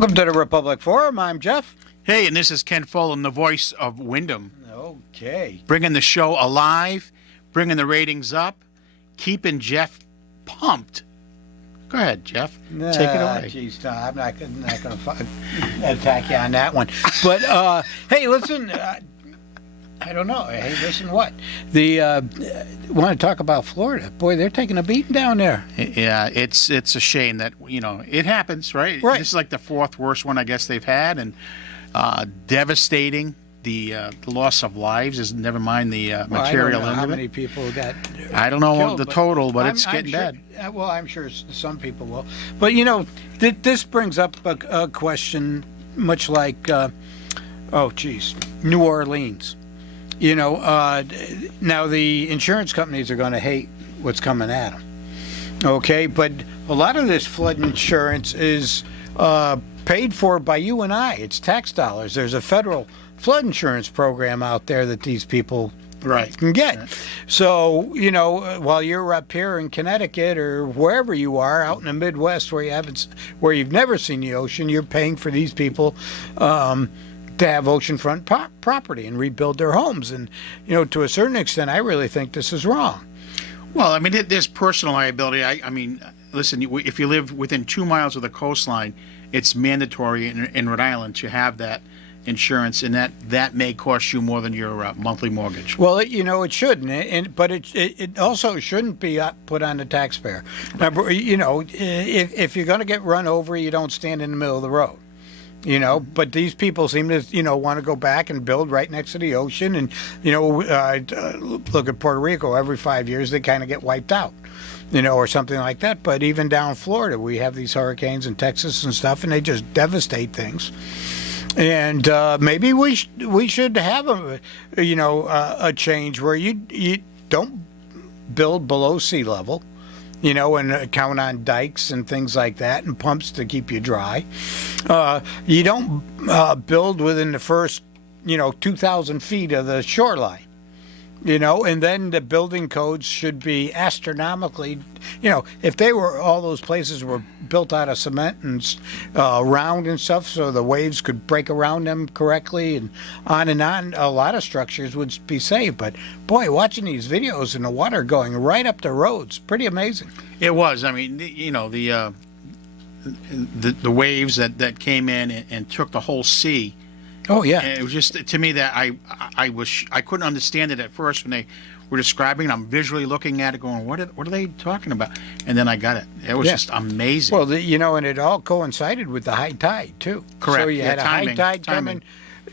Welcome to the Republic Forum. I'm Jeff. Hey, and this is Ken Follin, the voice of Wyndham. Okay. Bringing the show alive, bringing the ratings up, keeping Jeff pumped. Go ahead, Jeff. Take it away. Geez, no, I'm not going to attack you on that one. But, hey, listen, I don't know. Hey, listen what? Want to talk about Florida. Boy, they're taking a beating down there. Yeah, it's a shame that, it happens, right? Right. This is like the fourth worst one I guess they've had, and devastating. The loss of lives is never mind the material. I don't know how many people got I don't know killed, the total, but it's getting sure, bad. Well, I'm sure some people will. But, this brings up a question much like, New Orleans. Now the insurance companies are going to hate what's coming at them. Okay, but a lot of this flood insurance is paid for by you and I. It's tax dollars. There's a federal flood insurance program out there that these people can get. Right. So, while you're up here in Connecticut or wherever you are out in the Midwest where you've never seen the ocean, you're paying for these people to have oceanfront property and rebuild their homes. And, to a certain extent, I really think this is wrong. Well, I mean, there's personal liability. I mean, listen, if you live within 2 miles of the coastline, it's mandatory in Rhode Island to have that insurance, and that may cost you more than your monthly mortgage. Well, it shouldn't, but it also shouldn't be put on the taxpayer. Now, if you're going to get run over, you don't stand in the middle of the road. But these people seem to, want to go back and build right next to the ocean. And, look at Puerto Rico. Every 5 years, they kind of get wiped out, or something like that. But even down Florida, we have these hurricanes in Texas and stuff, and they just devastate things. And maybe we should have a change where you don't build below sea level. And count on dikes and things like that and pumps to keep you dry. You don't build within the first, 2,000 feet of the shoreline. And then the building codes should be astronomically, if all those places were built out of cement and round and stuff so the waves could break around them correctly and on, a lot of structures would be saved. But boy, watching these videos and the water going right up the roads, pretty amazing. It was. I mean, the waves that came in and took the whole sea. Oh yeah, and it was just to me that I couldn't understand it at first when they were describing it. I'm visually looking at it, going, "What are they talking about?" And then I got it. It was just amazing. Well, and it all coincided with the high tide too. Correct. So you had timing, a high tide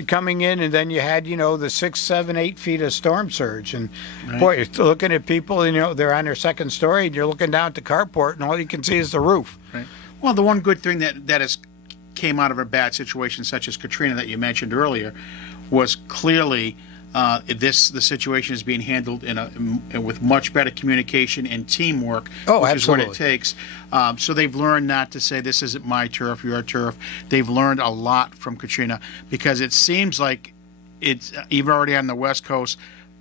coming in, and then you had the 6, 7, 8 feet of storm surge. And boy, you're looking at people, they're on their second story, and you're looking down at the carport, and all you can see is the roof. Right. Well, the one good thing that is came out of a bad situation such as Katrina that you mentioned earlier was clearly the situation is being handled with much better communication and teamwork, which is what it takes. So they've learned not to say this isn't my turf, your turf. They've learned a lot from Katrina because it seems like it's even already on the West Coast.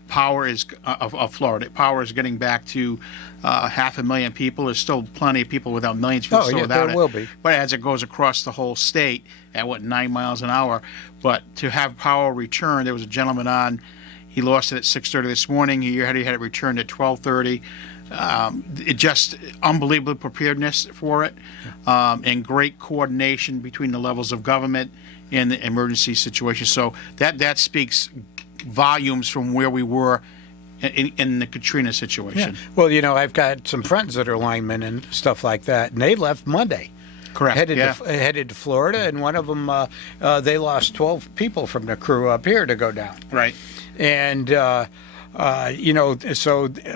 Power is of Florida. Power is getting back to 500,000 people. There's still plenty of people without millions of people still without it. There will be. But as it goes across the whole state at 9 miles an hour. But to have power return, there was a gentleman on. He lost it at 6:30 this morning. He had it returned at 12:30. It just unbelievable preparedness for it, and great coordination between the levels of government in the emergency situation. So that speaks volumes from where we were in the Katrina situation. Yeah. Well, I've got some friends that are linemen and stuff like that, and they left Monday. Correct. Headed to Florida, and one of them, they lost 12 people from the crew up here to go down. Right. And, so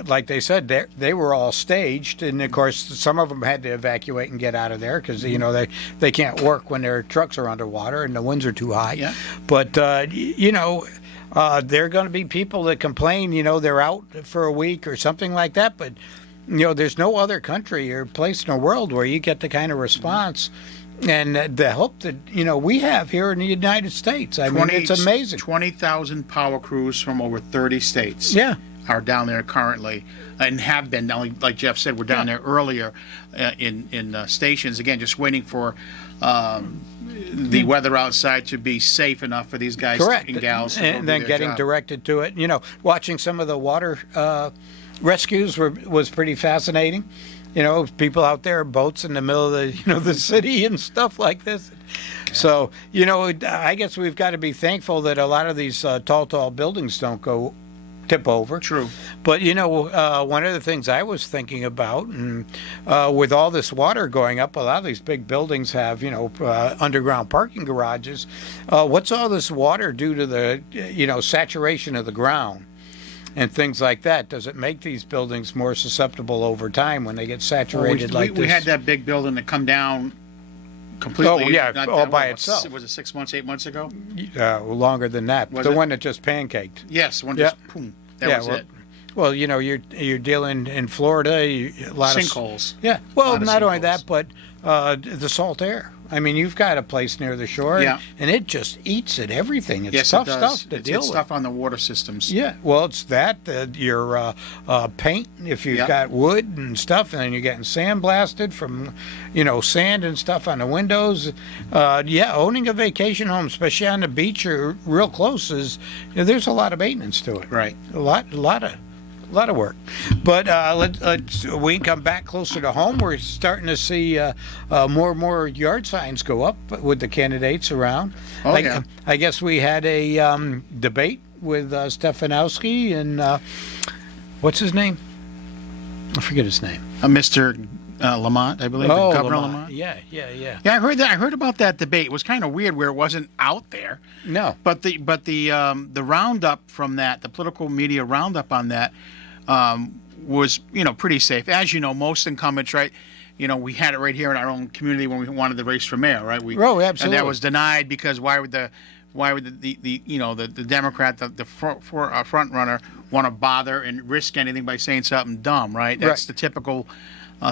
like they said, they were all staged. And, of course, some of them had to evacuate and get out of there because, they can't work when their trucks are underwater and the winds are too high. Yeah. But, there are going to be people that complain, they're out for a week or something like that. But, there's no other country or place in the world where you get the kind of response and the help that, we have here in the United States. I mean, it's amazing. 20,000 power crews from over 30 states are down there currently and have been. Like Jeff said, we're down there earlier in stations, again, just waiting for the weather outside to be safe enough for these guys Correct. and gals to go do And then their getting job. directed to it. Watching some of the water rescues was pretty fascinating. People out there, boats in the middle of the city and stuff like this. So, I guess we've got to be thankful that a lot of these tall buildings don't tip over. True. But, one of the things I was thinking about, and with all this water going up, a lot of these big buildings have, underground parking garages. What's all this water do to the, saturation of the ground? And things like that. Does it make these buildings more susceptible over time when they get saturated like this? We had that big building that come down completely. Oh, yeah, not all that by long. itself. Was it 6 months, 8 months ago? Longer than that. Was The it? one that just pancaked. Yes, one Yeah. just boom. That was it. Well, you're dealing in Florida, a lot of Sinkholes. Yeah. Well, lot of not only sinkholes. that, but the salt air. I mean, you've got a place near the shore, Yeah. and it just eats at everything. It's Yes, tough it does. stuff to It's deal with. tough on the water systems. Yeah, well, it's that your paint. If you've Yeah. got wood and stuff, and then you're getting sandblasted from, sand and stuff on the windows. Owning a vacation home, especially on the beach or real close, there's a lot of maintenance to it. Right. A lot of work. But we can come back closer to home. We're starting to see more and more yard signs go up with the candidates around. Oh, yeah. I guess we had a debate with Stefanowski and what's his name? I forget his name. Mr. Lamont, I believe. Governor Lamont. Yeah. Yeah, I heard that. I heard about that debate. It was kind of weird where it wasn't out there. No. But the roundup from that, the political media roundup on that, was pretty safe. As you know, most incumbents, right? We had it right here in our own community when we wanted the race for mayor, right? Absolutely. And that was denied because why would the Democrat, the front runner, want to bother and risk anything by saying something dumb, right? That's the typical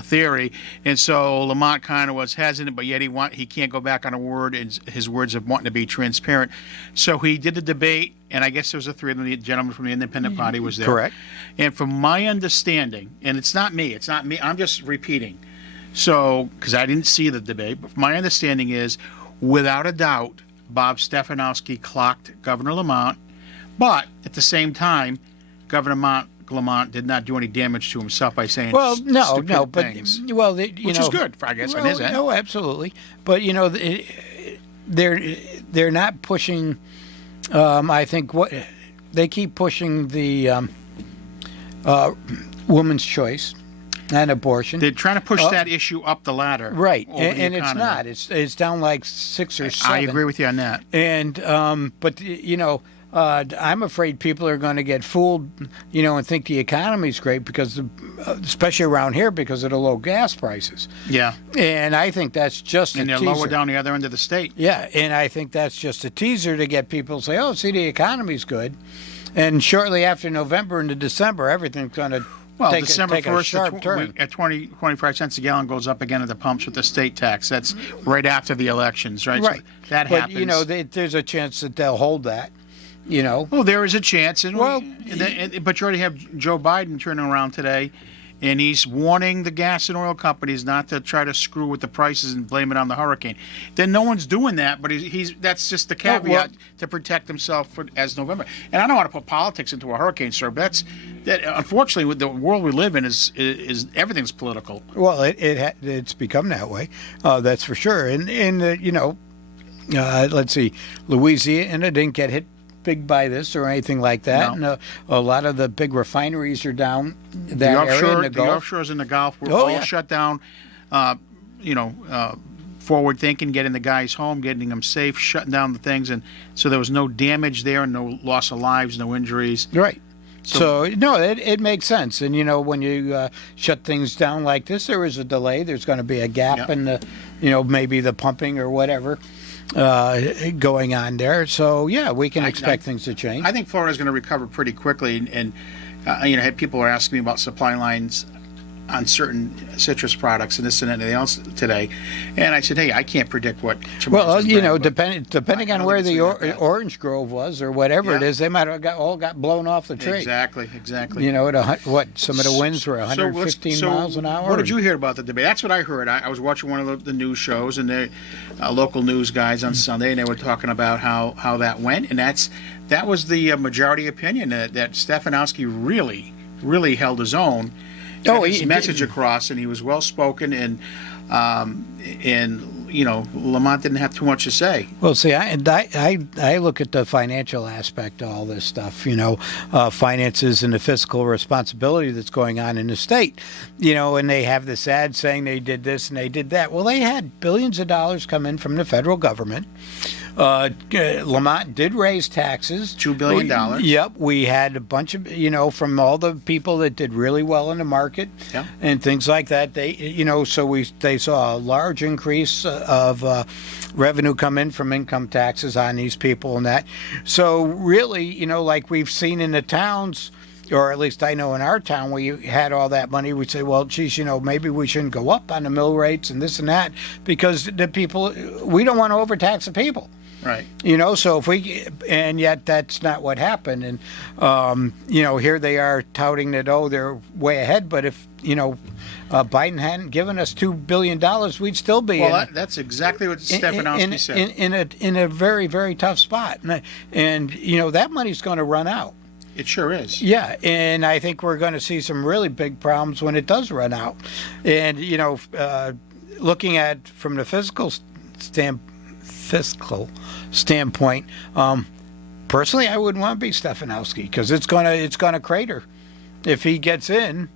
theory. And so Lamont kind of was hesitant, but yet he can't go back on a word, his words of wanting to be transparent. So he did a debate, and I guess there was the gentleman from the Independent Party was there. Correct. And from my understanding, and it's not me, I'm just repeating. So, because I didn't see the debate, but my understanding is, without a doubt, Bob Stefanowski clocked Governor Lamont, but at the same time, Governor Lamont did not do any damage to himself by saying stupid things. Which is good, I guess, on his end. No, absolutely. But they're not pushing. I think what they keep pushing the woman's choice and abortion. They're trying to push that issue up the ladder, right? over the And it's economy. not. It's down like 6 or 7. I agree with you on that. And but I'm afraid people are going to get fooled, and think the economy's great because, especially around here, because of the low gas prices. Yeah, And I think that's just and a they're teaser. lower down the other end of the state. Yeah, and I think that's just a teaser to get people to say, "Oh, see, the economy's good," and shortly after November into December, everything's going to take December a 1st sharp turn. at 25 cents a gallon goes up again at the pumps with the state tax. That's right after the elections, right? Right. So that But happens. there's a chance that they'll hold that. Well, there is a chance. And Well, but you already have Joe Biden turning around today, and he's warning the gas and oil companies not to try to screw with the prices and blame it on the hurricane. Then no one's doing that, but he's that's just the caveat to protect himself as November. And I don't want to put politics into a hurricane, sir, but that unfortunately, with the world we live in is everything's political. Well, it's become that way. That's for sure. And let's see, Louisiana didn't get hit big by this or anything like that. No. And a lot of the big refineries are down that area in the Gulf. offshores in the Gulf were all shut down. Forward thinking, getting the guys home, getting them safe, shutting down the things, and so there was no damage there, no loss of lives, no injuries. Right. So no, it makes sense. And when you shut things down like this, there is a delay. There's going to be a gap in the, maybe the pumping or whatever going on there. So yeah, we can expect things to change. I think Florida's going to recover pretty quickly, and people are asking me about supply lines. on certain citrus products and this and anything else today. And I said, hey, I can't predict what tomorrow's Well, gonna you bring, know, but depending I on don't where think the it's gonna be that bad. orange grove was or whatever it Yeah. is, they might have all got blown off the tree. Exactly. You know, some of the winds were 115 miles an hour. What did you hear about the debate? That's what I heard. I was watching one of the news shows, and the local news guys on Sunday, and they were talking about how that went, and that was the majority opinion that Stefanowski really held his own. Oh, Got his he message did. across, and he was well spoken, and you know, Lamont didn't have too much to say. Well, see, I look at the financial aspect of all this stuff, you know, finances and the fiscal responsibility that's going on in the state, you know, and they have this ad saying they did this and they did that. Well, they had billions of dollars come in from the federal government. Lamont did raise taxes. $2 billion. Yep. We had a bunch of, you know, from all the people that did really well in the market Yeah. and things like that. They, you know, so they saw a large increase of revenue come in from income taxes on these people and that. So really, you know, like we've seen in the towns, or at least I know in our town, we had all that money. We say, well, geez, you know, maybe we shouldn't go up on the mill rates and this and that because the people, we don't want to overtax the people. Right. You know, so and yet that's not what happened. And, you know, here they are touting that, oh, they're way ahead. But if, you know, Biden hadn't given us $2 billion, we'd still be Well, that's exactly what Stefanowski said. in a very, very tough spot. And, you know, that money's going to run out. It sure is. Yeah, and I think we're going to see some really big problems when it does run out. And, you know, looking at from the fiscal standpoint, personally, I wouldn't want to be Stefanowski because it's gonna crater if he gets in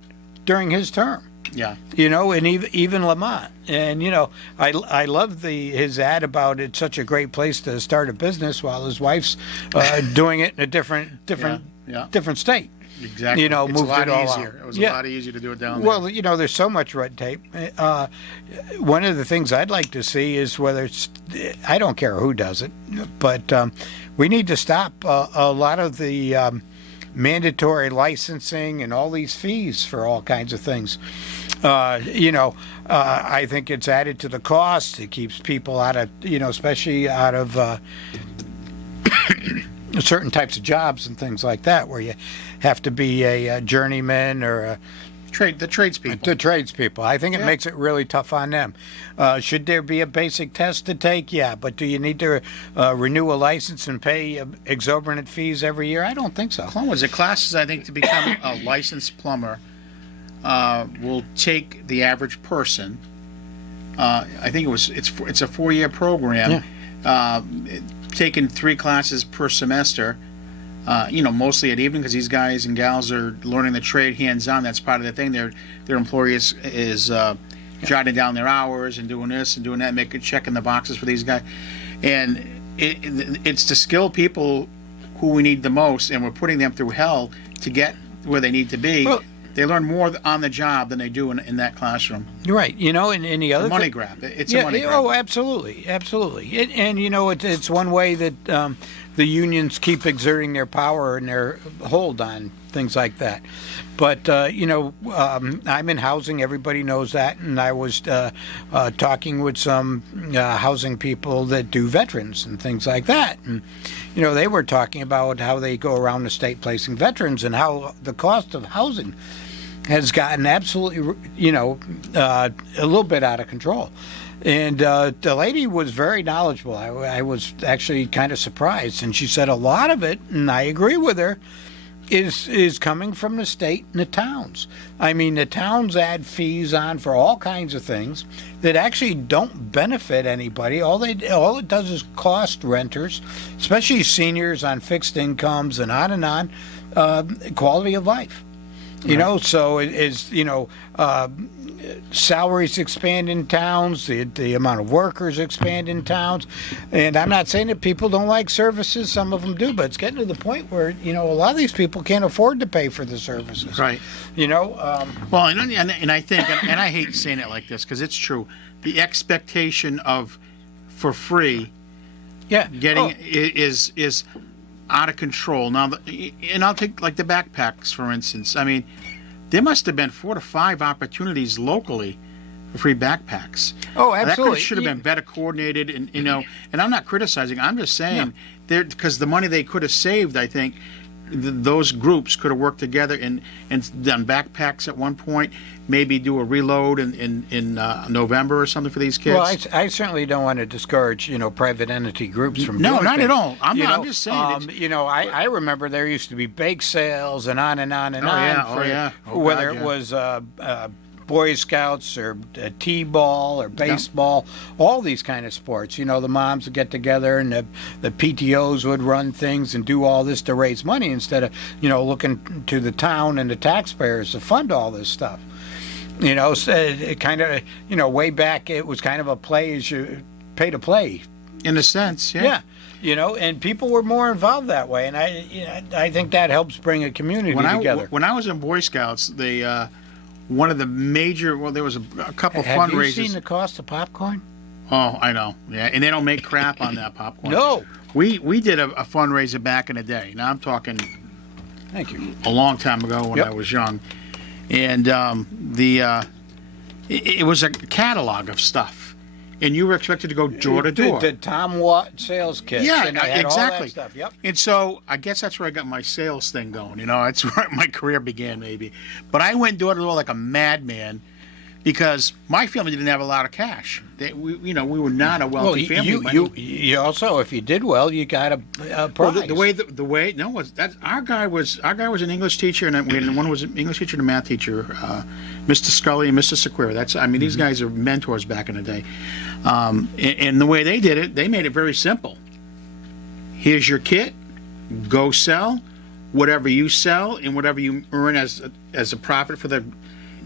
during his term. Yeah. You know, and even Lamont. And you know, I love his ad about it's such a great place to start a business while his wife's doing it in a different state. Exactly. You know, it's moved a lot it all easier. out. It was Yeah. a lot easier to do it down there. Well, you know, there's so much red tape. One of the things I'd like to see is whether it's, I don't care who does it, but we need to stop a lot of the mandatory licensing and all these fees for all kinds of things. You know, I think it's added to the cost. It keeps people out of, you know, especially out of certain types of jobs and things like that, where you have to be a journeyman or the tradespeople. the tradespeople. I think it Yeah. makes it really tough on them. Should there be a basic test to take? Yeah, but do you need to renew a license and pay exorbitant fees every year? I don't think so. The classes, I think, to become a licensed plumber will take the average person. I think it's a 4-year program. Taking 3 classes per semester. You know, mostly at evening because these guys and gals are learning the trade hands-on. That's part of the thing. Their employer is jotting down their hours and doing this and doing that, checking the boxes for these guys. And it's the skilled people who we need the most, and we're putting them through hell to get where they need to be. Well, they learn more on the job than they do in that classroom. You're right. You know, and the other Money thing, grab. It's a money grab. Oh, absolutely, absolutely. And you know, it's one way that the unions keep exerting their power and their hold on things like that. But you know, I'm in housing. Everybody knows that. And I was talking with some housing people that do veterans and things like that. And you know, they were talking about how they go around the state placing veterans and how the cost of housing has gotten absolutely, you know, a little bit out of control. And the lady was very knowledgeable. I was actually kind of surprised. And she said a lot of it, and I agree with her, is coming from the state and the towns. I mean, the towns add fees on for all kinds of things that actually don't benefit anybody. All it does is cost renters, especially seniors on fixed incomes and on, quality of life. You know, so it is, you know, salaries expand in towns, the amount of workers expand in towns. And I'm not saying that people don't like services, some of them do, but it's getting to the point where, you know, a lot of these people can't afford to pay for the services. Right. You know? Well, and I think, and I hate saying it like this because it's true, the expectation of for free Yeah. getting is out of control. Now, and I'll take like the backpacks, for instance. I mean, there must have been 4 to 5 opportunities locally for free backpacks. Oh, That absolutely. should have been better coordinated, and and I'm not criticizing. I'm just saying because the money they could have saved, I think those groups could have worked together and done backpacks at one point. Maybe do a reload in November or something for these kids. Well, I certainly don't want to discourage, private entity groups from No, doing not at things. all. I'm just saying I remember there used to be bake sales and on and on and Oh, on. yeah. Oh, for- yeah. Oh, whether God, it yeah. was Boy Scouts or T-ball or baseball, all these kind of sports. The moms would get together and the PTOs would run things and do all this to raise money instead of, looking to the town and the taxpayers to fund all this stuff. So it kind of, way back it was kind of a play as you pay to play. in a sense, yeah. Yeah. And people were more involved that way, and I think that helps bring a community together. When I was in Boy Scouts, they one of the major there was a couple Have fundraisers. you seen the cost of popcorn? Oh, I know. Yeah, and they don't make crap on that popcorn. No. We did a fundraiser back in the day. Now I'm talking Thank you. a long time ago when Yep. I was young, and it was a catalog of stuff, and you were expected to go door to door. The Tom Watt sales kits. Yeah, and they had all that exactly. stuff. Yep. And so I guess that's where I got my sales thing going. That's where my career began, maybe. But I went door to door like a madman because my family didn't have a lot of cash. We were not a wealthy family. You also, if you did well, you got a Well, prize. the way no was that our guy was an English teacher, and one was an English teacher and a math teacher, Mr. Scully and Mr. Sequeira. These guys are mentors back in the day, and the way they did it, they made it very simple. Here's your kit, go sell whatever you sell and whatever you earn as a profit for the.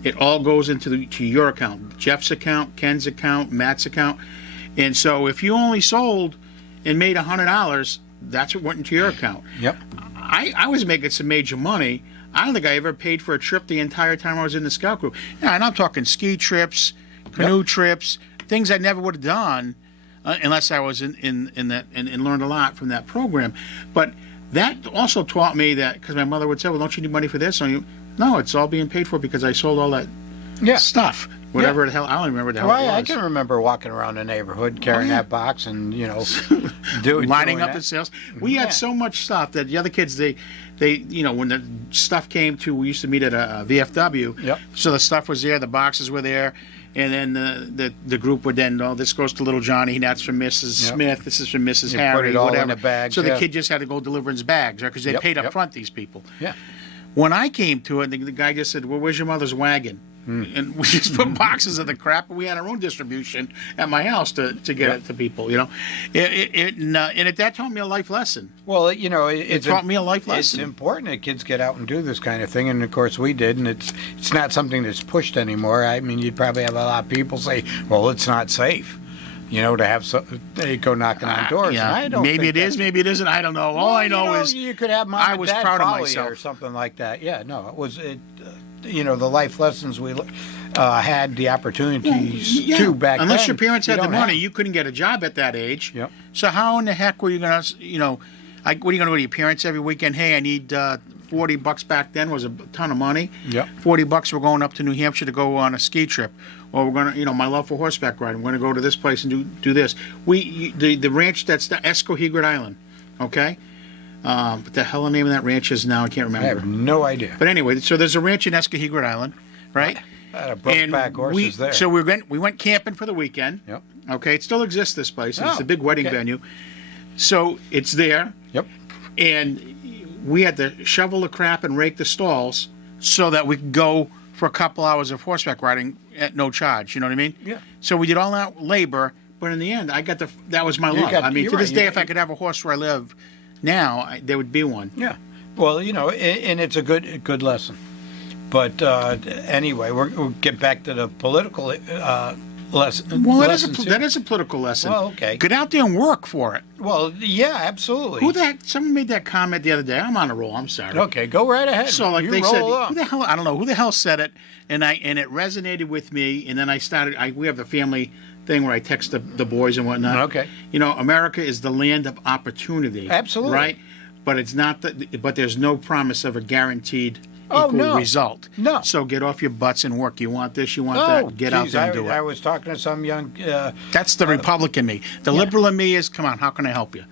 It all goes to your account, Jeff's account, Ken's account, Matt's account, and so if you only sold and made $100, that's what went into your account. Yep. I was making some major money. I don't think I ever paid for a trip the entire time I was in the scout group. Yeah, and I'm talking ski trips, canoe trips, things I never would have done unless I was in that and learned a lot from that program. But that also taught me that because my mother would say, "Well, don't you need money for this?" No, it's all being paid for because I sold all that stuff. Whatever the hell, I don't even remember the hell it was. I can remember walking around the neighborhood carrying that box and lining doing up that. the sales. We had so much stuff that the other kids they when the stuff came to, we used to meet at a VFW. Yep. So the stuff was there, the boxes were there, and then the group would then, this goes to little Johnny, that's from Mrs. Yep. Smith, this is from Mrs. You Harry, put it all in whatever. the bags, so the yeah. kid just had to go deliver his bags, because they Yep, paid up yep. front, these people. Yeah. When I came to it, the guy just said, "Well, where's your mother's wagon?" And we just put boxes of the crap, and we had our own distribution at my house to get it to people. And that taught me a life lesson. Well, It it taught me a life It's lesson. important that kids get out and do this kind of thing, and of course we did, and it's not something that's pushed anymore. You'd probably have a lot of people say, "Well, it's not safe," to have they go knocking on doors. Yeah, And I don't maybe think it is, that's- maybe it isn't. I don't know. All Well, I know is you could have mom I and was dad proud of follow you myself. or something like that. Yeah, no, it was the life lessons we had the opportunities to back unless then. your parents had the don't money, have. you couldn't get a job at that age. Yep. So how in the heck were you gonna, what are you gonna go to your parents every weekend? Hey, I need $40 back then was a ton of money. Yep. $40. We're going up to New Hampshire to go on a ski trip, or we're gonna, my love for horseback riding. We're gonna go to this place and do this. The ranch that's the Escohegan Island, okay. What the hell the name of that ranch is now? I can't I remember. have no idea. But anyway, so there's a ranch in Escohegan Island, right? Brokeback horses there. So we went camping for the weekend. Yep. Okay, it still exists, this place. It's Oh, a big wedding okay. venue. So it's there, Yep. and we had to shovel the crap and rake the stalls so that we could go for a couple hours of horseback riding at no charge. You know what I mean? Yeah. So we did all that labor, but in the end, that was my You love. got- to you're this right. day, You- if I could have a horse where I live now, there would be one. Yeah. Well, and it's a good lesson. But anyway, we'll get back to the political lesson. Well, lessons here. that is a political lesson. Well, okay. Get out there and work for it. Well, yeah, absolutely. Who the heck? Someone made that comment the other day. I'm on a roll. I'm sorry. Okay, go right ahead. So like You they roll said, along. who the hell? I don't know who the hell said it, and it resonated with me. And then I started. We have the family thing where I text the boys and whatnot. Okay. America is the land of opportunity. Absolutely. Right. But it's not. But there's no promise of a guaranteed equal no. result. No. So get off your butts and work. You want this, you want Oh, that, get out geez, there and do I it. was talking to some young. That's the Republican me. The liberal in me is, come on, how can I help you?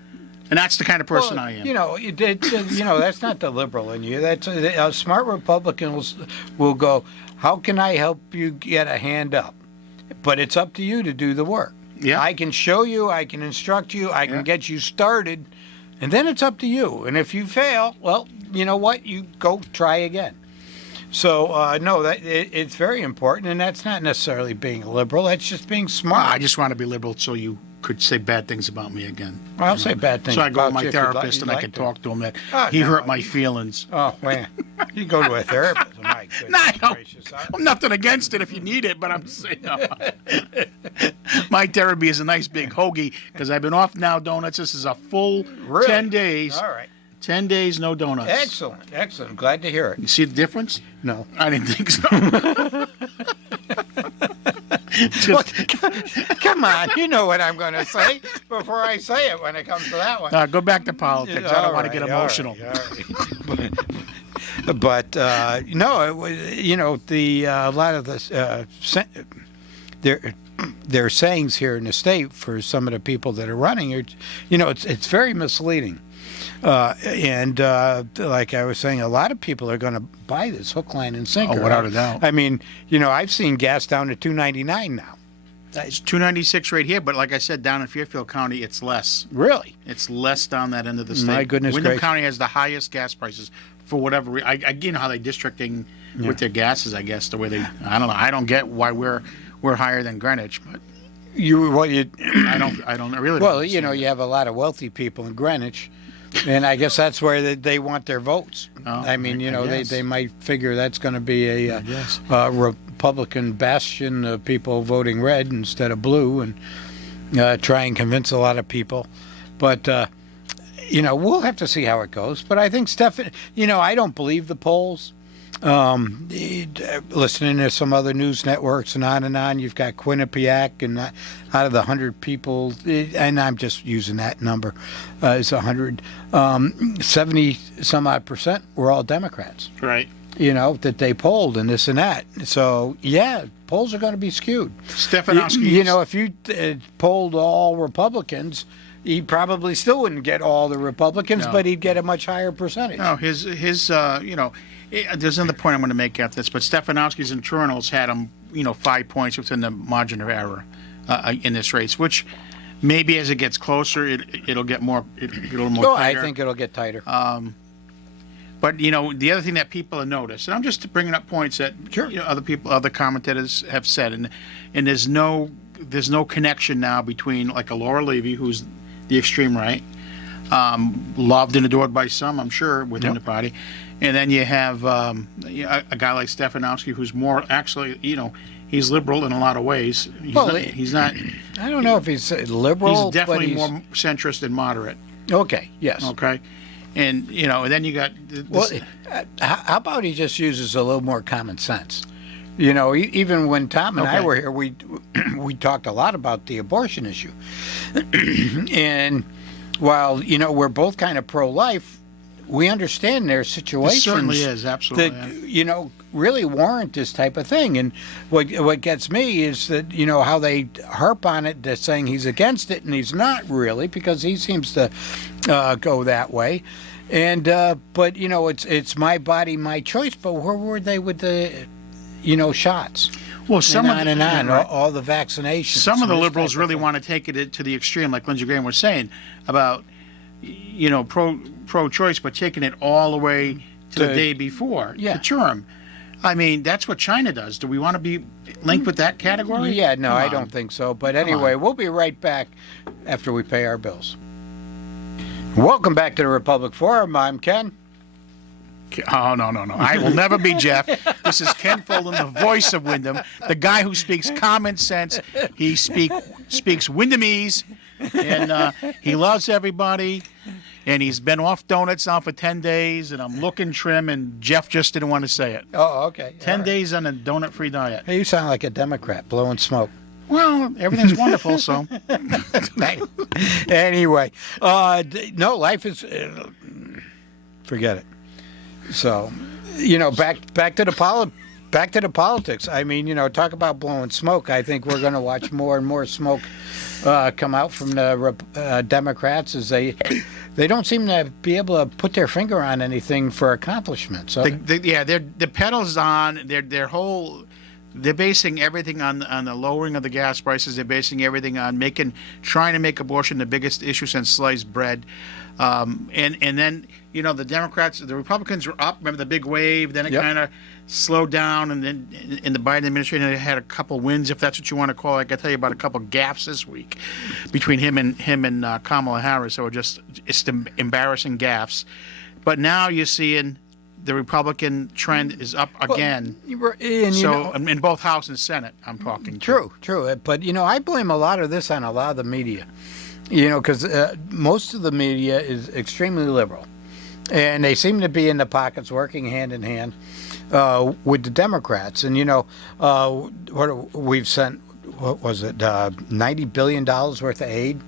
And that's the kind of person I am. You know, that's not the liberal in you. That's a smart Republican will go, how can I help you get a hand up? But it's up to you to do the work. Yeah. I can show you, I can instruct you, I can get you started, and then it's up to you. And if you fail, well, you know what? You go try again. So, no, it's very important, and that's not necessarily being a liberal. That's just being smart. I just want to be liberal so you could say bad things about me again. I'll say bad things So I go to about my you if you'd therapist you'd and I like can to. talk to him that Oh, he no. hurt my feelings. Oh, man. You go to a therapist. My goodness No, I don't. gracious. I'm nothing against it if you need it, but I'm saying my therapy is a nice big hoagie because I've been off now donuts. This is a full Really? 10 days. All right. 10 days, no donuts. Excellent. Glad to hear it. You see the difference? No. I didn't think so. Come on. You know what I'm going to say before I say it when it comes to that one. Go back to politics. I don't want to get emotional. All right. But no, it was, a lot of the their sayings here in the state for some of the people that are running, it's very misleading. And like I was saying, a lot of people are going to buy this hook, line, and sinker. Oh, without a doubt. I mean, I've seen gas down to $2.99 now. It's 296 right here, but like I said, down in Fairfield County, it's less. Really? It's less down that end of the state. My goodness Wyndham gracious. County has the highest gas prices for whatever reason. You know how they districting with their gases, I guess, the way they, I don't know. I don't get why we're higher than Greenwich, but I really Well, don't understand. you have a lot of wealthy people in Greenwich, and I guess that's where they want their votes. Oh, I mean, I guess. they might figure that's going to be a guess. Republican bastion of people voting red instead of blue, and try and convince a lot of people. But we'll have to see how it goes. But I think Stephan, I don't believe the polls. Listening to some other news networks and on, you've got Quinnipiac, and out of the 100 people, and I'm just using that number, it's 100, 70 some odd percent were all Democrats, Right. that they polled and this and that. So, yeah, polls are going to be skewed. Stefanowski. If you polled all Republicans, he probably still wouldn't get all the Republicans, No. but he'd get a much higher percentage. No, there's another point I'm going to make after this, but Stefanowski's internals had him, 5 points within the margin of error in this race, which maybe as it gets closer, it'll get more, I tighter. think it'll get tighter. But the other thing that people have noticed, and I'm just bringing up points that Sure. other commentators have said, and there's no connection now between like a Laura Levy, who's the extreme right, loved and adored by some, I'm sure, within the party, and then you have a guy like Stefanowski, who's more actually, he's liberal in a lot of ways. He's not. I don't know if he's liberal. He's definitely but more centrist and moderate. Okay. Yes. Okay, and and then you got. Well, how about he just uses a little more common sense? Even when Tom and I Okay. were here, we talked a lot about the abortion issue, and while we're both kind of pro-life, we understand their situations. It certainly is, absolutely. That really warrant this type of thing. And what gets me is that how they harp on it, they're saying he's against it, and he's not really, because he seems to go that way. And but it's my body, my choice. But where were they with the shots? Well, some and of on, right. all the vaccinations. Some of the and this liberals type of really thing. want to take it to the extreme, like Lindsey Graham was saying about pro-choice, but taking it all the way to the day before to term. I mean, that's what China does. Do we want to be linked with that category? Yeah, no, Come I on. don't think so. But anyway, on. we'll be right back after we pay our bills. Welcome back to the Republic Forum. I'm Ken. Oh, no. I will never be Jeff. This is Ken Folden, the voice of Wyndham, the guy who speaks common sense. He speaks Wyndhamese, and he loves everybody. And he's been off donuts now for 10 days, and I'm looking trim, and Jeff just didn't want to say it. Oh, okay. 10 days on a donut-free diet. Hey, you sound like a Democrat blowing smoke. Well, everything's wonderful, so. Anyway, no, life is. Forget it. So, back to the politics. I mean, talk about blowing smoke. I think we're going to watch more and more smoke come out from the Democrats as they don't seem to be able to put their finger on anything for accomplishment. So the pedal's on. They're basing everything on the lowering of the gas prices. They're basing everything on trying to make abortion the biggest issue since sliced bread. And then the Republicans were up. Remember the big wave? Then it kind of slowed down, and then in the Biden administration they had a couple wins, if that's what you want to call it. I got to tell you about a couple gaffes this week between him and Kamala Harris. So it's the embarrassing gaffes. But now you're seeing the Republican trend is up again. In both House and Senate, I'm talking. True. But I blame a lot of this on a lot of the media. Because most of the media is extremely liberal, and they seem to be in the pockets working hand in hand with the Democrats. And we've sent, what was it, $90 billion worth of aid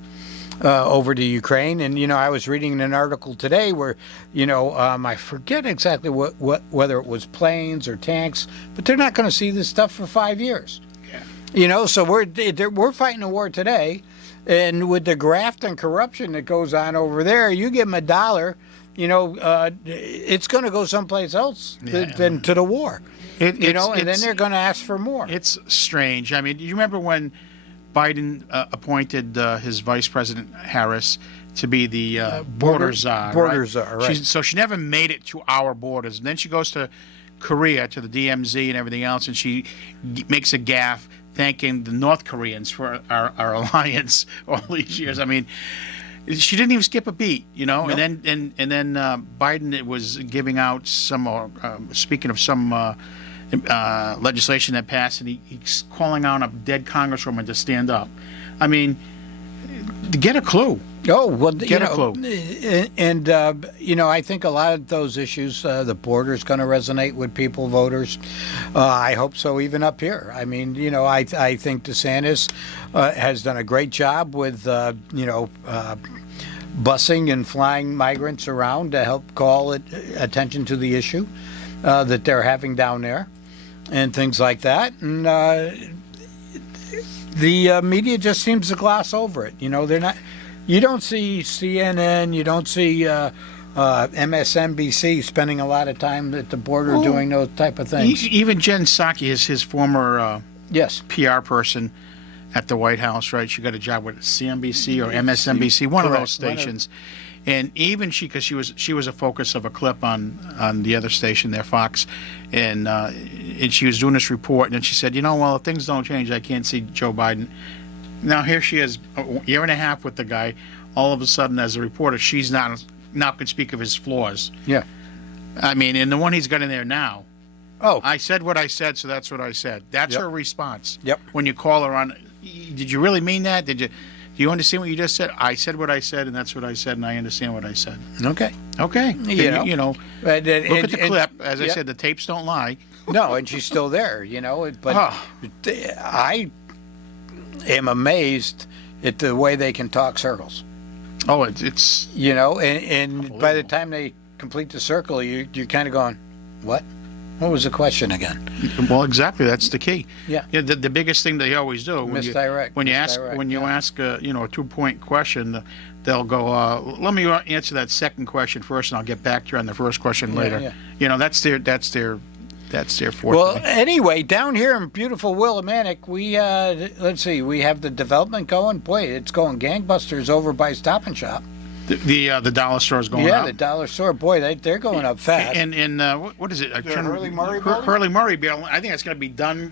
over to Ukraine. And I was reading an article today where I forget exactly whether it was planes or tanks, but they're not going to see this stuff for 5 years. So we're fighting a war today. And with the graft and corruption that goes on over there, you give them $1, it's going to go someplace else than to the war. And then they're going to ask for more. It's strange. I mean, you remember when Biden appointed his Vice President Harris to be the border czar? Right. So she never made it to our borders. And then she goes to Korea, to the DMZ and everything else, and she makes a gaffe thanking the North Koreans for our alliance all these years. I mean, she didn't even skip a beat, Nope. And then Biden was giving out some, speaking of some legislation that passed, and he's calling on a dead congresswoman to stand up. I mean, get a clue. Oh, well, get a clue. And I think a lot of those issues, the border is going to resonate with voters. I hope so, even up here. I mean, I think DeSantis has done a great job with, busing and flying migrants around to help call attention to the issue that they're having down there and things like that. And the media just seems to gloss over it. They're not. You don't see CNN, you don't see MSNBC spending a lot of time at the border doing those type of things. Even Jen Psaki is his former PR person at the White House, right? She got a job with CNBC or MSNBC, one of those stations. And even because she was a focus of a clip on the other station there, Fox, and she was doing this report, and then she said, if things don't change, I can't see Joe Biden. Now here she is, a year and a half with the guy. All of a sudden, as a reporter, she's now can speak of his flaws. Yeah. I mean, and the one he's got in there now. Oh. I said what I said, so that's what I said. That's her response. Yep. When you call her on, did you really mean that? Do you understand what you just said? I said what I said, and that's what I said, and I understand what I said. Okay. Look at the clip. As I said, the tapes don't lie. No, and she's still there, But I am amazed at the way they can talk circles. Oh, it's and by the time they complete the circle, you're kind of going, what? What was the question again? Well, exactly. That's the key. Yeah. The biggest thing they always do misdirect. When you ask a 2-point question, they'll go, let me answer that second question first, and I'll get back to you on the first question later. Yeah. That's their forte. Well, anyway, down here in beautiful Willimantic, we we have the development going. Boy, it's going gangbusters over by Stop and Shop. The dollar store is going up. Yeah, the dollar store. Boy, they're going up fast. And what is it? The Hurley Murray building? Hurley Murray building. I think it's going to be done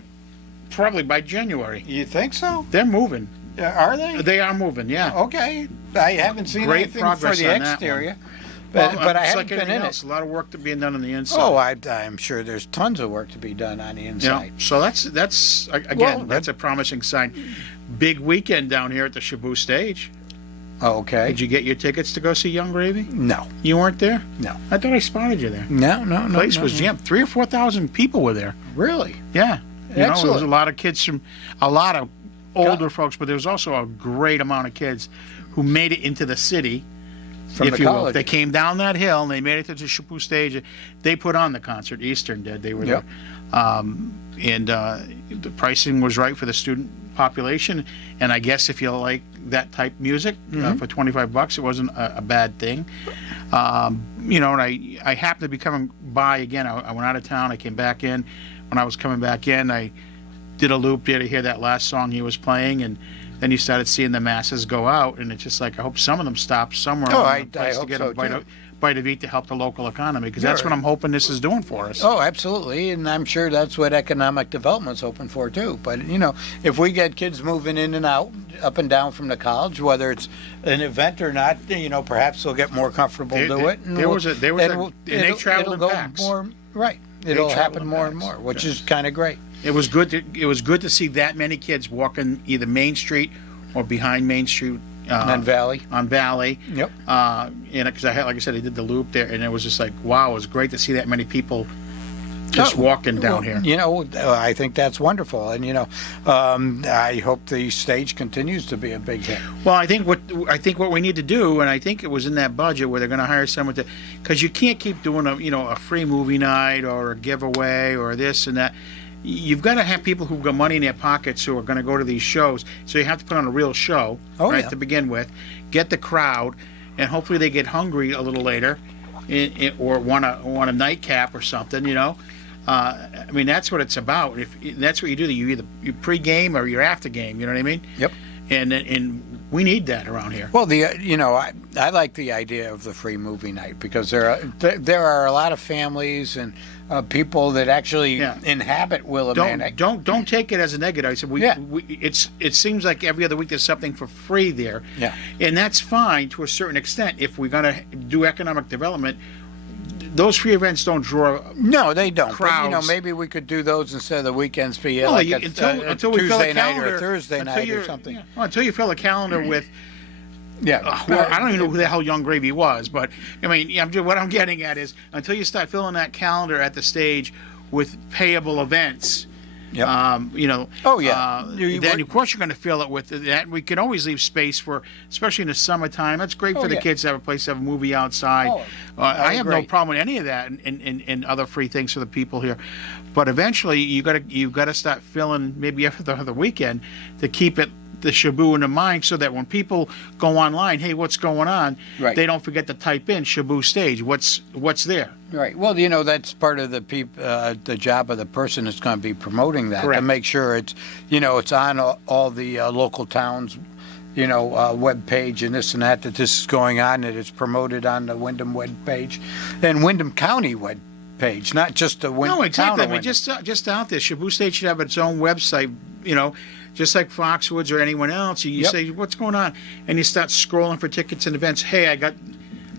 probably by January. You think so? They're moving. Are they? They are moving, yeah. Okay. I haven't seen anything for the exterior. But I haven't been in it. A lot of work to be done on the inside. Oh, I'm sure there's tons of work to be done on the inside. So that's a promising sign. Big weekend down here at the Shabu stage. Okay. Did you get your tickets to go see Young Gravy? No. You weren't there? No. I thought I spotted you there. No. The place was jammed. 3,000 or 4,000 people were there. Really? Yeah. There was a lot of kids a lot of older folks, but there was also a great amount of kids who made it into the city from if the you will. college. If they came down that hill and they made it to the Chaput stage, they put on the concert. Eastern did. They were Yep. there. And the pricing was right for the student population. And I guess if you like that type music for $25, it wasn't a bad thing. And I happened to be coming by again. I went out of town. I came back in. When I was coming back in, I did a loop there to hear that last song he was playing, and then you started seeing the masses go out, and it's just like I hope some of them stop somewhere Oh, along I the place hope to get so, a bite too. of eat to help the local economy, because that's Sure. what I'm hoping this is doing for us. Oh, absolutely, and I'm sure that's what economic development's hoping for too. But if we get kids moving in and out, up and down from the college, whether it's an event or not, perhaps they'll get more comfortable do it. And they traveled in go packs. more right. It'll traveled happen in more and packs. more, which is kind of great. It was good to see that many kids walking either Main Street or behind Main Street On Valley. on Valley. Yep. Because like I said, I did the loop there, and it was just like, wow, it was great to see that many people just walking down here. I think that's wonderful, and I hope the stage continues to be a big hit. Well, I think what we need to do, and I think it was in that budget where they're going to hire someone to, because you can't keep doing a free movie night or a giveaway or this and that. You've got to have people who've got money in their pockets who are going to go to these shows. So you have to put on a real show, Yeah. to begin with, get the crowd, and hopefully they get hungry a little later, or want a nightcap or something. That's what it's about. If that's what you do, you pre-game or you're after game. You know what I mean? Yep. And we need that around here. Well, I like the idea of the free movie night because there are a lot of families and people that actually inhabit Willimantic. Don't take it as a negative. I said it seems like every other week there's something for free there. Yeah. And that's fine to a certain extent. If we're going to do economic development, those free events don't draw. No, they don't. Crowds. But, maybe we could do those instead of the weekends be Well, like until we fill a Tuesday night or calendar, a Thursday night or something. Yeah. Well, until you fill a calendar with. Yeah. I don't even know who the hell Young Gravy was, but what I'm getting at is until you start filling that calendar at the stage with payable events. Yep. Oh yeah. Then of course you're going to fill it with that. We can always leave space for, especially in the summertime. That's great for the kids to have a place to have a movie outside. I have no problem with any of that and other free things for the people here. But eventually you've got to start filling maybe every other weekend to keep the Shaboo in the mind, so that when people go online, hey, what's going on? Right. They don't forget to type in Shaboo stage. What's there? Right. Well, that's part of the job of the person that's going to be promoting that. Correct. To make sure it's on all the local towns, web page and this and that this is going on, that it's promoted on the Wyndham web page and Wyndham County web page, not just the Wyndham. No, exactly. Town of Wyndham. Just out there, Shaboo Stage should have its own website. Just like Foxwoods or anyone else. You say, what's going on? And you start scrolling for tickets and events. Hey,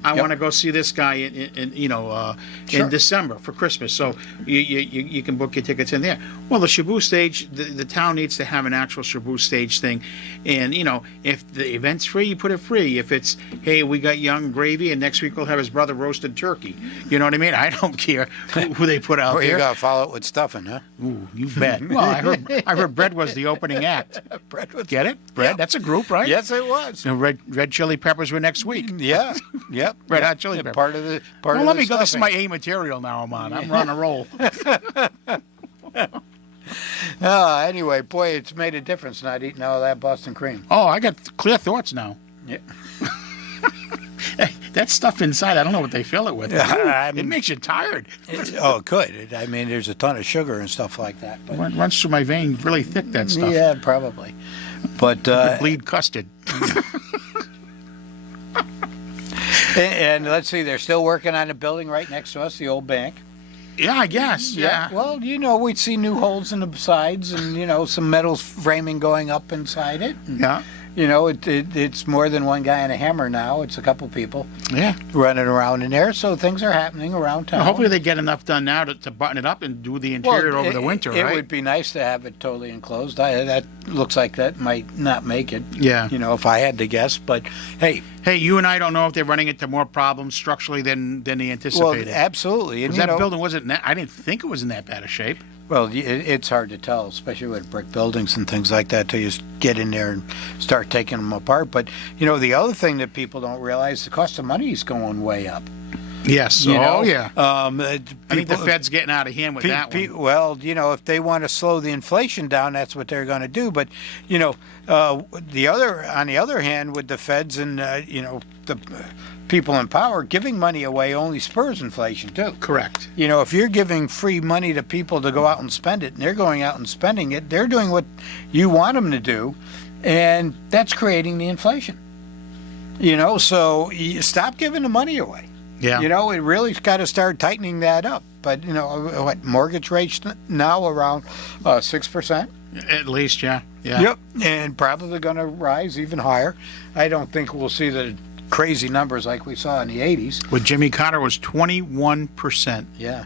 I want to go see this guy in December for Christmas. So you can book your tickets in there. Well, the Shaboo Stage, the town needs to have an actual Shaboo Stage thing. And, if the event's free, you put it free. If it's, hey, we got Young Gravy and next week we'll have his brother roasted turkey. You know what I mean? I don't care who they put out Well, there. you got to follow it with stuffing, huh? Ooh, you bet. Well, I heard Bread was the opening act. Bread was. Get it? Bread? Yeah. That's a group, right? Yes, it was. Red Chili Peppers were next week. Yeah. Yep. Red Hot Chili Peppers. Part of the Well, of let the me go. This is stuffing. my A material now, I'm on. I'm on a roll. Anyway, boy, it's made a difference not eating all that Boston cream. Oh, I got clear thoughts now. Yeah. That stuff inside, I don't know what they fill it with. I It mean- makes you tired. It could. There's a ton of sugar and stuff like that. But, Runs through my vein really thick, that stuff. yeah, probably. But You bleed custard. and let's see, they're still working on a building right next to us, the old bank. Yeah, I guess. Yeah. Well, we'd see new holes in the sides and some metal framing going up inside it. And, Yeah. it's more than one guy and a hammer now. It's a couple people Yeah. running around in there. So things are happening around town. Hopefully they get enough done now to button it up and do the interior over the winter, It right? would be nice to have it totally enclosed. That looks like that might not make it. Yeah. If I had to guess. But hey, You and I don't know if they're running into more problems structurally than they well, anticipated. absolutely. And that building wasn't. I didn't think it was in that bad a shape. Well, it's hard to tell, especially with brick buildings and things like that, till you get in there and start taking them apart. But, the other thing that people don't realize, the cost of money is going way up. Yes. Yeah. I I think the Fed's getting out of hand with that one. Well, if they want to slow the inflation down, that's what they're going to do. But, on the other hand, with the Feds and, the people in power, giving money away only spurs inflation, too. Correct. If you're giving free money to people to go out and spend it, and they're going out and spending it, they're doing what you want them to do, and that's creating the inflation. So you stop giving the money away. Yeah. It really got to start tightening that up. But, what, mortgage rates now around 6%? At least, yeah. Yep, and probably going to rise even higher. I don't think we'll see the crazy numbers like we saw in the 80s. With Jimmy Carter was 21%. Yeah.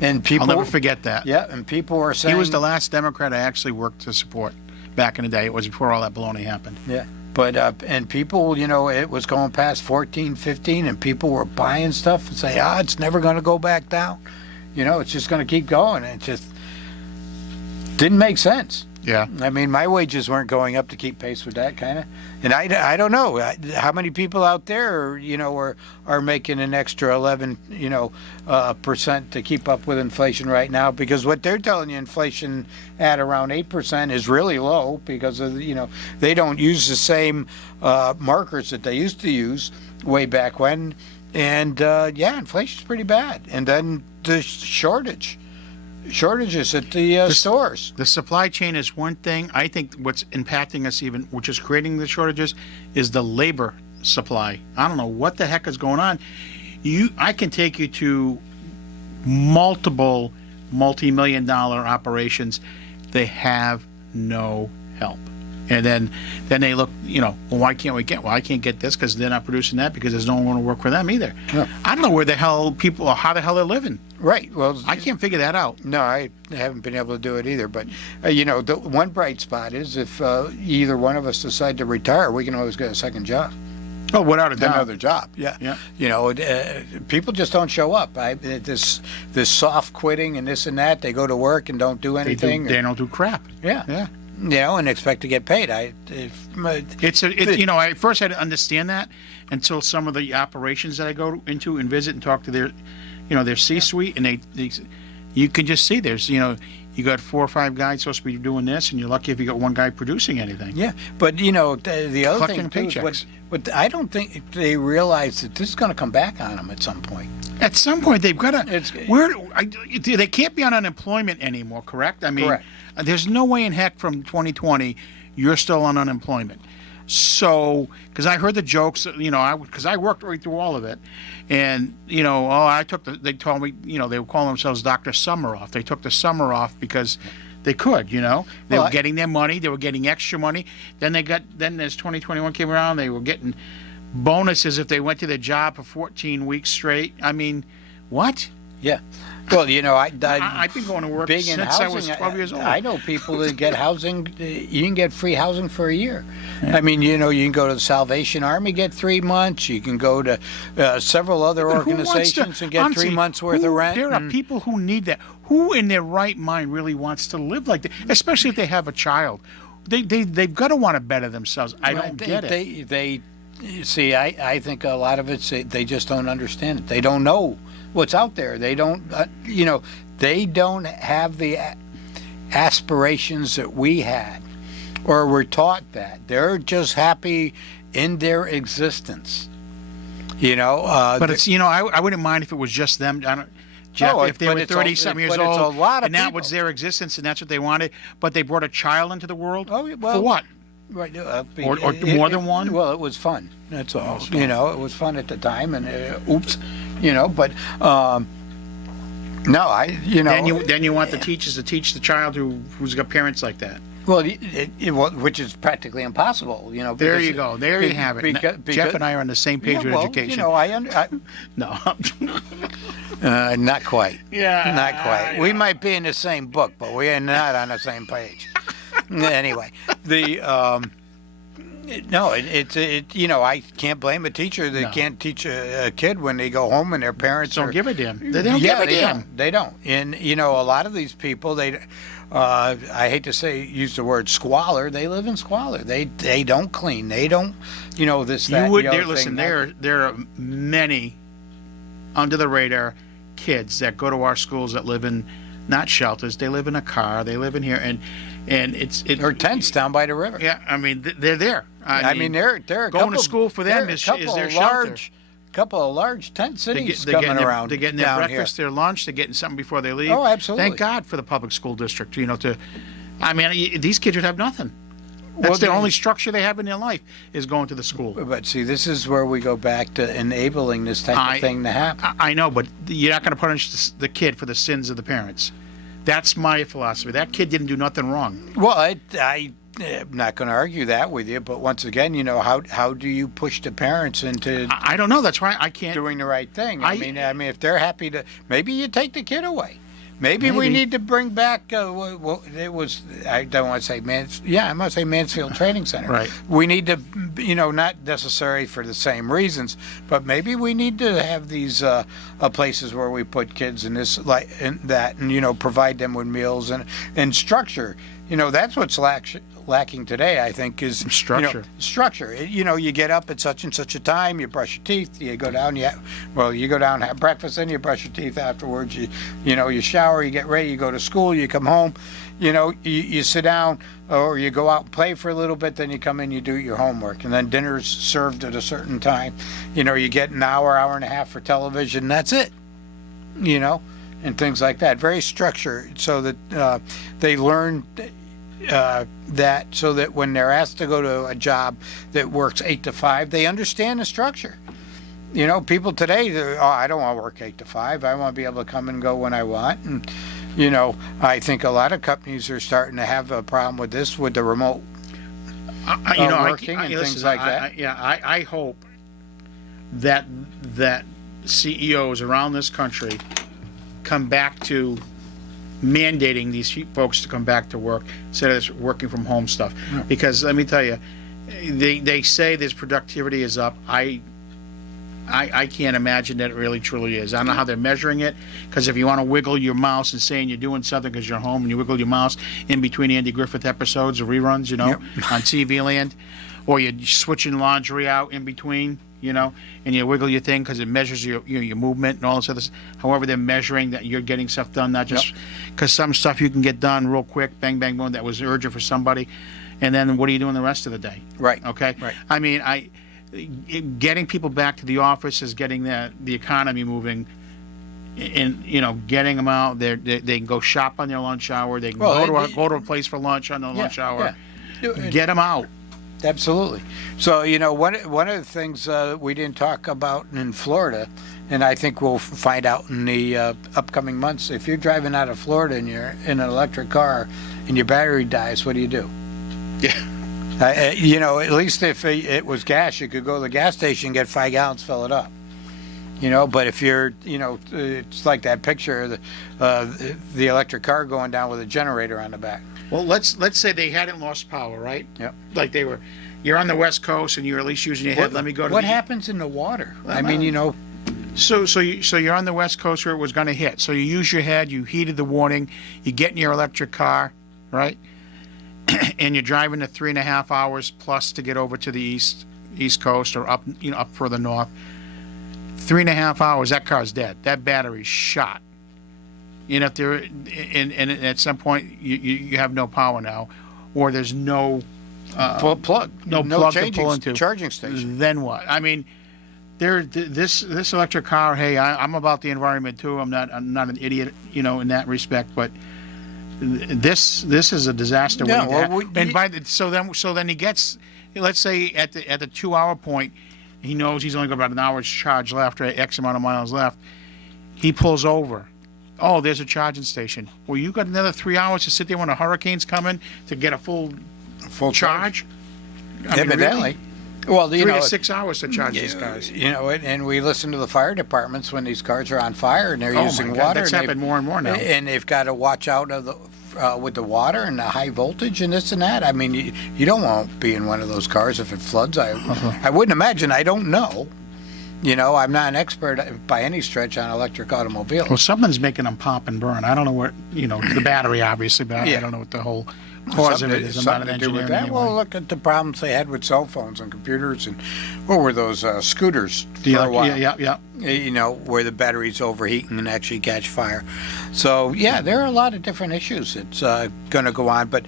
And people, I'll never forget that. Yeah, and people were saying... He was the last Democrat I actually worked to support back in the day. It was before all that baloney happened. Yeah. But, and people, it was going past 14, 15, and people were buying stuff and say, it's never going to go back down. It's just going to keep going. And it just didn't make sense. Yeah. I mean, my wages weren't going up to keep pace with that kind of. And I don't know how many people out there, are making an extra 11, percent to keep up with inflation right now, because what they're telling you, inflation at around 8% is really low because of, they don't use the same markers that they used to use way back when. And inflation's pretty bad. And then the shortages at the stores. The supply chain is one thing. I think what's impacting us even, which is creating the shortages, is the labor supply. I don't know what the heck is going on. I can take you to multiple multi-million-dollar operations. They have no help. And then they look, why can't we get? Well, I can't get this because they're not producing that because there's no one to work for them either. Yeah. I don't know where the hell how the hell they're living. Right. Well, I can't figure that out. No, I haven't been able to do it either. But, the one bright spot is if either one of us decide to retire, we can always get a second job. Oh, without a doubt. Another job, yeah. People just don't show up. This soft quitting and this and that. They go to work and don't do anything. They don't do crap. Yeah. And expect to get paid. I first had to understand that until some of the operations that I go into and visit and talk to their C-suite, and you can just see there's, you got 4 or 5 guys supposed to be doing this, and you're lucky if you got one guy producing anything. Yeah, but the other thing too paychecks. What I don't think they realize that this is going to come back on them at some point. At some point, they've got to. They can't be on unemployment anymore, correct? I mean, correct. There's no way in heck from 2020 you're still on unemployment. So, because I heard the jokes, because I worked right through all of it, and they told me, they would call themselves Dr. Summer Off. They took the summer off because they could, they were getting their money, they were getting extra money. Then as 2021 came around, they were getting bonuses if they went to their job for 14 weeks straight. I mean, what? Yeah. Well, I've been going to work since housing, I was 12 years old. I know people that get housing. You can get free housing for a year. Yeah. I mean, you can go to the Salvation Army, get 3 months. You can go to several other organizations and get 3 months worth of rent. There are people who need that. Who in their right mind really wants to live like that? Especially if they have a child. They've got to want to better themselves. I don't get it. They see, I think a lot of it's they just don't understand it. They don't know what's out there. They don't, they don't have the aspirations that we had, or were taught that. They're just happy in their existence. But it's, I wouldn't mind if it was just them. Jeff, if they were 30-something years old, and that was their existence, and that's what they wanted, but they brought a child into the world, for what? Right, or more than one? Well, it was fun. That's all. It was fun at the time, and but no, Then you want the teachers to teach the child who's got parents like that. Well, which is practically impossible, There you go. There you have it. Jeff and I are on the same page with education. No, not quite. Yeah, not quite. We might be in the same book, but we are not on the same page. Anyway, No, you know, I can't blame a teacher that No. can't teach a kid when they go home and their parents Don't are, give a damn. They don't yeah, give a they damn. don't. They don't. And you know, a lot of these people, I hate to use the word squalor. They live in squalor. They don't clean. They don't, you know, this that. You would the other listen. thing. There are many under the radar kids that go to our schools that live in not shelters. They live in a car. They live in here, and Or tents down by the river. Yeah, I mean they're there. I mean, they're a going couple, to school for them is their shelter. Couple of large tent cities They're coming getting around. they're getting their down breakfast, their lunch. They're getting something before they leave. Oh, absolutely. Thank God for the public school district. You know, I mean, these kids would have nothing. That's Well, the only structure they have in their life is going to the school. here. But see, this is where we go back to enabling this type of thing to happen. I know, but you're not going to punish the kid for the sins of the parents. That's my philosophy. That kid didn't do nothing wrong. Well, I'm not going to argue that with you, but once again, you know, how do you push the parents into I don't know. That's why I can't. doing the right thing? I I- mean, if they're happy to, maybe you take the kid away. Maybe we Maybe. need to bring back. It was. I don't want to say I must say Mansfield Training Center. Right. We need to, you know, not necessarily for the same reasons, but maybe we need to have these places where we put kids in this in that, and you know, provide them with meals and structure. You know, that's what's lacking today, I think, is Structure. You know, structure. You know, you get up at such and such a time, you brush your teeth, you go down, you go down, have breakfast, then you brush your teeth afterwards. You know, you shower, you get ready, you go to school, you come home. You know, you sit down or you go out and play for a little bit, then you come in, you do your homework, and then dinner's served at a certain time. You know, you get an hour and a half for television. That's it. You know, and things like that. Very structured, so that they learn that, so that when they're asked to go to a job that works 8 to 5, they understand the structure. You know, people today, I don't want to work 8 to 5. I want to be able to come and go when I want. And, you know, I think a lot of companies are starting to have a problem with this, with the remote working and listen, things like that. I hope that CEOs around this country come back to mandating these folks to come back to work instead of this working from home stuff. Yeah. Because let me tell you, they say this productivity is up. I can't imagine that it really truly is. I don't know how they're measuring it, because if you want to wiggle your mouse and saying you're doing something because you're home, and you wiggle your mouse in between Andy Griffith episodes or reruns, you know, Yep. on TV Land, or you're switching laundry out in between, you know, and you wiggle your thing because it measures your movement and all this other. However, they're measuring that you're getting stuff done, not just because some stuff you can get done real quick, bang bang boom, that was urgent for somebody, and then what are you doing the rest of the day? Right. Okay. Right. I mean, getting people back to the office is getting the economy moving, and you know, getting them out. They can go shop on their lunch hour. They can go to a place for lunch on their lunch hour. Yeah. Get them out. Absolutely. So, you know, one of the things we didn't talk about in Florida, and I think we'll find out in the upcoming months, if you're driving out of Florida and you're in an electric car and your battery dies, what do you do? Yeah. You know, at least if it was gas, you could go to the gas station, get 5 gallons, fill it up. You know, but if you're, you know, it's like that picture of the electric car going down with a generator on the back. Well, let's say they hadn't lost power, right? Yep. Like you're on the West Coast and you're at least using your head. Let me go to what happens in the water? Well, I mean, you know, So you're on the West Coast where it was going to hit. So you use your head. You heeded the warning. You get in your electric car, right? And you're driving the 3.5 hours plus to get over to the East Coast or up further north. 3.5 hours, that car's dead. That battery's shot. You know, if there, and at some point you have no power now, or there's no full plug, no plug to changing, pull into. charging station. Then what? I mean, this electric car. Hey, I'm about the environment too. I'm not an idiot, you know, in that respect. But this is a disaster. Yeah, waiting to happen. So then he gets, let's say at the 2-hour point, he knows he's only got about an hour's charge left, or X amount of miles left. He pulls over. Oh, there's a charging station. Well, you got another 3 hours to sit there when a hurricane's coming to get a full charge. I mean, Evidently. really? Well, you 3 know, to 6 hours to charge these cars. You know, and we listen to the fire departments when these cars are on fire and they're Oh, using my God, water. that's and happened more and more now. And they've got to watch out with the water and the high voltage and this and that. I mean, you don't want to be in one of those cars if it floods. I wouldn't imagine. I don't know. You know, I'm not an expert by any stretch on electric automobiles. Well, something's making them pop and burn. I don't know what, the battery, obviously, but I don't know what the whole cause of it is. I'm not an Something to do with engineer that. anyway. Well, look at the problems they had with cell phones and computers and what were those scooters for a while? Yeah. You know, where the batteries overheating and actually catch fire. So yeah, there are a lot of different issues that's going to go on. But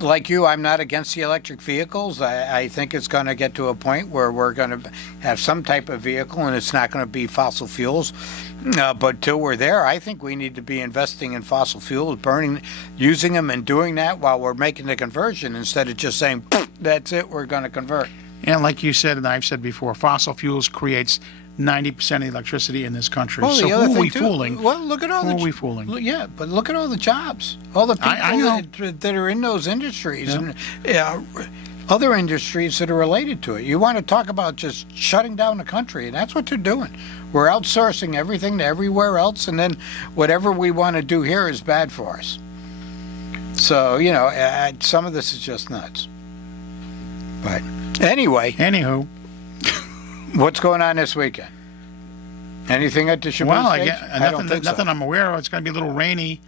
like you, I'm not against the electric vehicles. I think it's going to get to a point where we're going to have some type of vehicle, and it's not going to be fossil fuels. But till we're there, I think we need to be investing in fossil fuels, using them, and doing that while we're making the conversion instead of just saying, "That's it, we're going to convert." And like you said, and I've said before, fossil fuels creates 90% of the electricity in this country. Well, So the other who are thing we too- fooling? Well, look at all Who the are we fooling? Yeah, but look at all the jobs, all the people I know. that are in those industries and other industries that are related to it. You want to talk about just shutting down the country, and that's what they're doing. We're outsourcing everything to everywhere else, and then whatever we want to do here is bad for us. So, some of this is just nuts. But anyway, Anywho, what's going on this weekend? Anything at the Shaboom well, stage? I don't think nothing so. I'm aware of. It's going to be a little rainy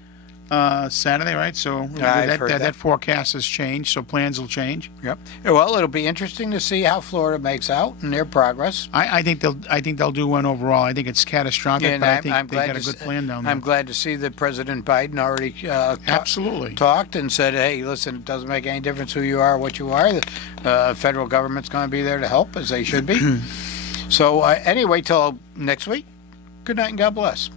Saturday, right? So I've heard that. that forecast has changed, so plans will change. Yep. Well, it'll be interesting to see how Florida makes out and their progress. I think they'll do one overall. I think it's catastrophic, And but I think I'm they glad got a to good plan down there. I'm glad to see that President Biden already Absolutely. talked and said, "Hey, listen, it doesn't make any difference who you are, what you are. The federal government's going to be there to help, as they should be." So anyway, till next week. Good night and God bless.